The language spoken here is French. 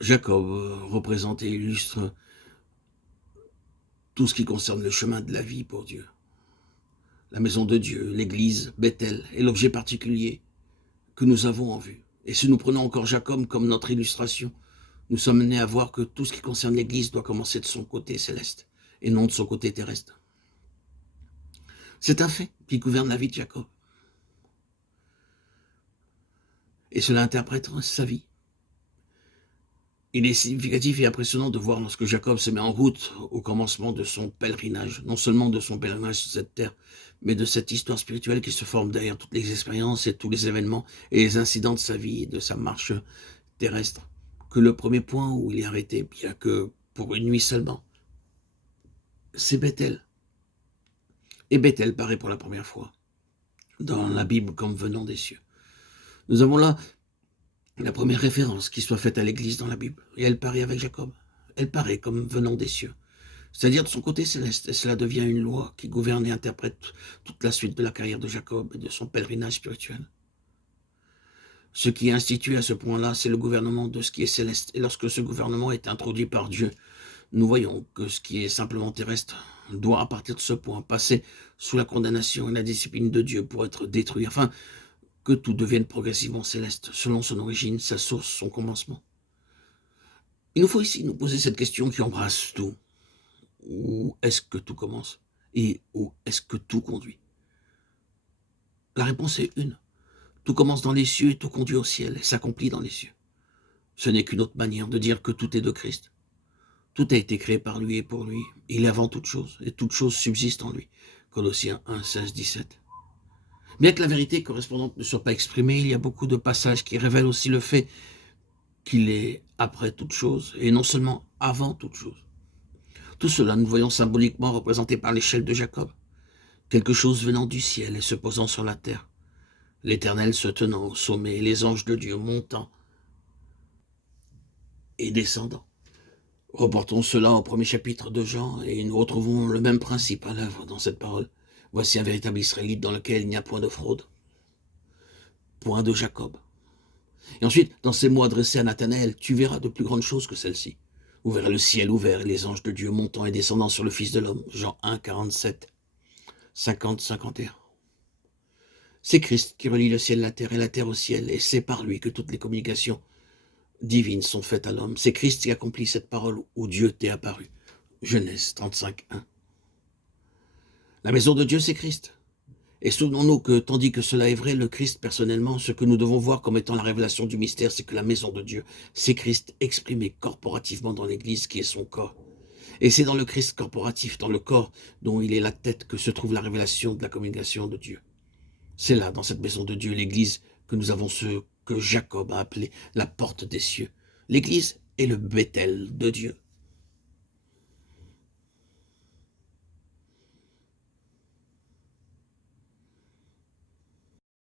Jacob représente et illustre tout ce qui concerne le chemin de la vie pour Dieu. La maison de Dieu, l'église, Bethel, est l'objet particulier que nous avons en vue. Et si nous prenons encore Jacob comme notre illustration, nous sommes menés à voir que tout ce qui concerne l'église doit commencer de son côté céleste et non de son côté terrestre. C'est un fait qui gouverne la vie de Jacob. Et cela interprète sa vie. Il est significatif et impressionnant de voir lorsque Jacob se met en route au commencement de son pèlerinage, non seulement de son pèlerinage sur cette terre, mais de cette histoire spirituelle qui se forme derrière toutes les expériences et tous les événements et les incidents de sa vie et de sa marche terrestre, que le premier point où il est arrêté, bien que pour une nuit seulement, c'est Bethel. Et Bethel paraît pour la première fois dans la Bible comme venant des cieux. Nous avons là la première référence qui soit faite à l'église dans la Bible, et elle paraît avec Jacob. Elle paraît comme venant des cieux, c'est-à-dire de son côté céleste, et cela devient une loi qui gouverne et interprète toute la suite de la carrière de Jacob et de son pèlerinage spirituel. Ce qui est institué à ce point-là, c'est le gouvernement de ce qui est céleste, et lorsque ce gouvernement est introduit par Dieu, nous voyons que ce qui est simplement terrestre doit, à partir de ce point, passer sous la condamnation et la discipline de Dieu pour être détruit, afin que tout devienne progressivement céleste, selon son origine, sa source, son commencement. Il nous faut ici nous poser cette question qui embrasse tout. Où est-ce que tout commence? Et où est-ce que tout conduit? La réponse est une. Tout commence dans les cieux et tout conduit au ciel et s'accomplit dans les cieux. Ce n'est qu'une autre manière de dire que tout est de Christ. Tout a été créé par lui et pour lui. Il est avant toute chose et toute chose subsiste en lui. Colossiens 1, 16, 17. Bien que la vérité correspondante ne soit pas exprimée, il y a beaucoup de passages qui révèlent aussi le fait qu'il est après toute chose et non seulement avant toute chose. Tout cela, nous voyons symboliquement représenté par l'échelle de Jacob. Quelque chose venant du ciel et se posant sur la terre. L'Éternel se tenant au sommet et les anges de Dieu montant et descendant. Reportons cela au premier chapitre de Jean et nous retrouvons le même principe à l'œuvre dans cette parole. Voici un véritable Israélite dans lequel il n'y a point de fraude. Point de Jacob. Et ensuite, dans ces mots adressés à Nathanaël, tu verras de plus grandes choses que celles-ci. Vous verrez le ciel ouvert et les anges de Dieu montant et descendant sur le Fils de l'homme. Jean 1, 47, 50, 51. C'est Christ qui relie le ciel et la terre au ciel, et c'est par lui que toutes les communications divines sont faites à l'homme. C'est Christ qui accomplit cette parole où Dieu t'est apparu. Genèse 35, 1. La maison de Dieu, c'est Christ. Et souvenons-nous que, tandis que cela est vrai, le Christ, personnellement, ce que nous devons voir comme étant la révélation du mystère, c'est que la maison de Dieu, c'est Christ exprimé corporativement dans l'Église qui est son corps. Et c'est dans le Christ corporatif, dans le corps dont il est la tête, que se trouve la révélation de la communication de Dieu. C'est là, dans cette maison de Dieu, l'Église, que nous avons ce que Jacob a appelé la porte des cieux. L'Église est le Bethel de Dieu.